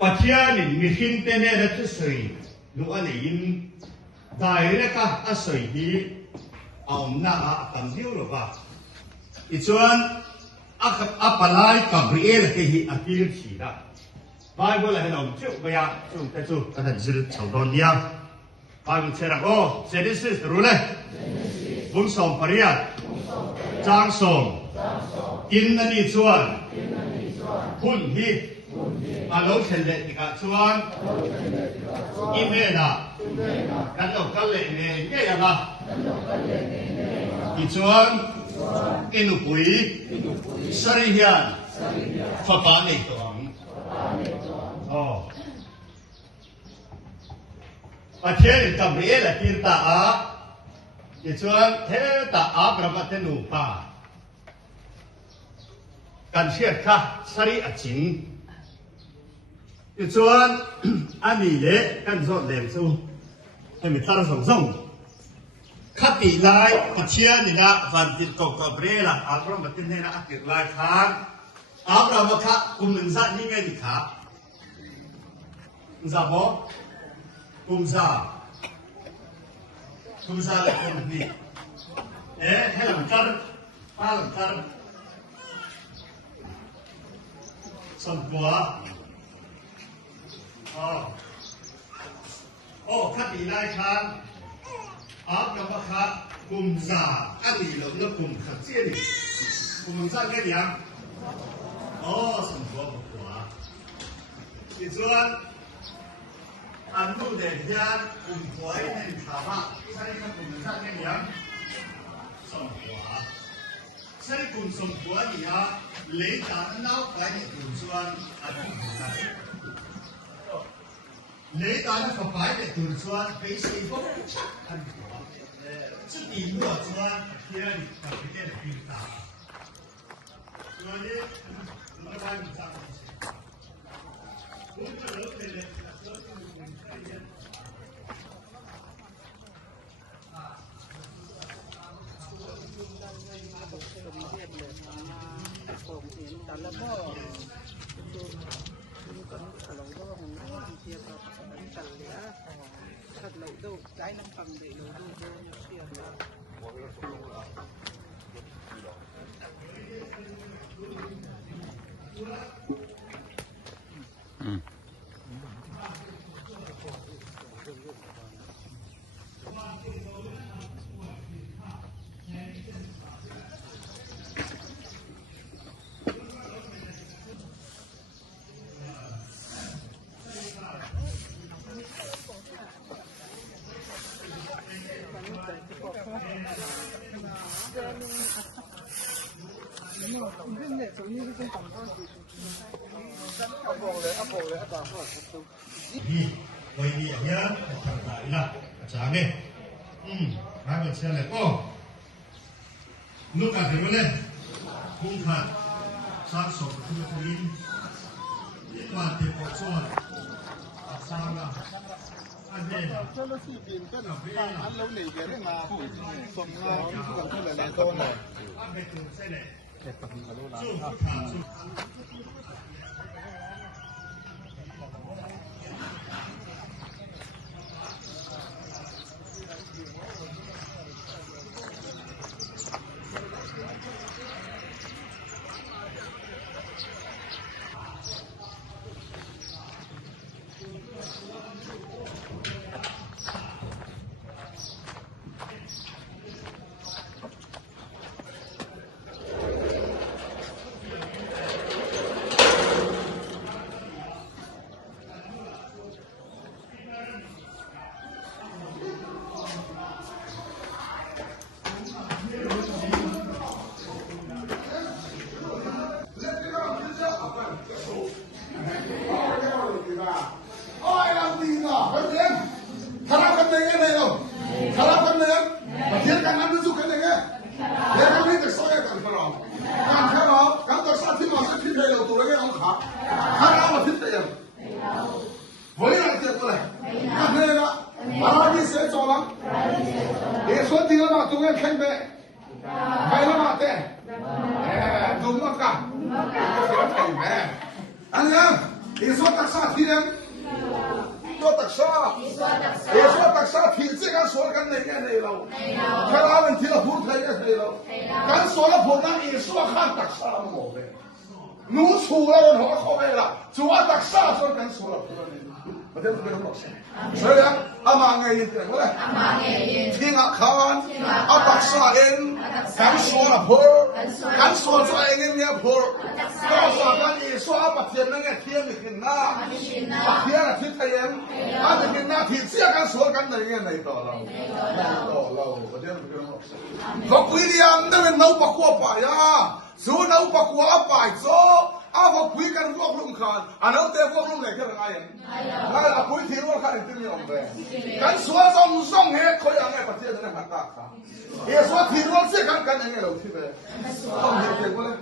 ปัจจัยนี้มีหินเตเนรัตสวยดูอันนี้ได้เลยก็อาศัยดีเอาหน้าตั้งเดียวหรือเปล่าอีส่วนอัปลายกับเรียลที่อักิลชีละไปบุลให้เราจุบยาจุแต่จุแต่ถ้าจะชาวดอนยาไปบุเชรักโอ้เจดิสรู้เลยบุญส่งปริยัติจางส่งกินนันนี่ส่วนหุ่นที่อาลูกเฉลี่ยที่กันส่วนอินเดียนะกันเรากันเลยเนี่ยยังไงอีส่วนอินุปุยสริยานฟ้าปานในตัวอ๋อประเทศกับเรียลที่ตาอีส่วนเทตาประมาทนูปากันเชื่อข้าสริอจิงอีส่วนอันนี้เละกันสดเด่นสู้ให้มีทารสงสงขัดตีลายปัจเจียนี่นะวันที่ตกกับเรือละอัลลอฮ์มาตินให้นะติดลายค้างอัลลอฮ์มาค่ะกุมหนึ่งซะนี่ไงดิค่ะซาบอกุมซาเลยคนนี้ให้หลังกันป้าหลังกันส่วนหัวโอ้ขัดตีลายค้างอัลลอฮ์มาค่ะกุมซาอันนี้เราเรียกกุมขัดเจียนี่กุมซาแค่เดียวส่วนหัวอีกส่วนอันนู้นเด็กยันกุมหัวให้ถามว่าใช่ไหมกุมซาแค่เดียวส่วนหัวใช่กุมส่วนหัวนี่ฮะเลี้ยงจานน้ำไปให้กุมส่วนอันนู้นใช่เลี้ยงจานน้ำไปให้กุมส่วนไปซื้อพวกชักอันหัว这底部说第二里把这件冰打，所以我们把你上去，我们这楼里的，楼里的看见。thật lâu đâu trái năm phần để lâu đâu vô tiền Đi, quay đi nhá, thằng đại là chả nghe, hai người xem này cô, lúc nào thì nó lên, cung phạt, sang sổ của chúng tôi đi, hoàn thiện bộ xuân, sang nào, anh đây là, cho nó xì tiền cái nào phải ăn lâu này cái đấy mà, xong nó cũng không phải là tôn này, anh phải từ xe này, chú phạt chú. 稣特色天，做特色，耶稣特色天，这个说跟那个那了，他那问题了，不太也对了，咱说了不能耶稣看特色了冇呗，奴出了我头后背了，主要特色说跟说了不能。我听不懂老师，所以呢，阿媽嘅意思係咩咧？聽阿看，阿特沙因，敢說啦破，敢說在嘅咩破？多少間嘢說阿白天那個天咪見啦，白天啊天太陽，阿咪見啦天，只係敢說緊你嘅嚟到啦，嚟到啦，我聽不懂老師。我鬼啲那個腦白過白呀，做腦白過阿白咗。阿個鬼跟พวกลุงขานอันนั้นแต่พวกลุงไหนก็ได้ยังไงล่ะ鬼ที่ว่าขานที่มีองค์เลยกันสวนส่งเหตุเขาอย่างไรประเทศนั้นมันตากค่ะเอสว่าที่ว่าเสียกันยังไงเราที่เลยต้องเหตุเองว่าเลย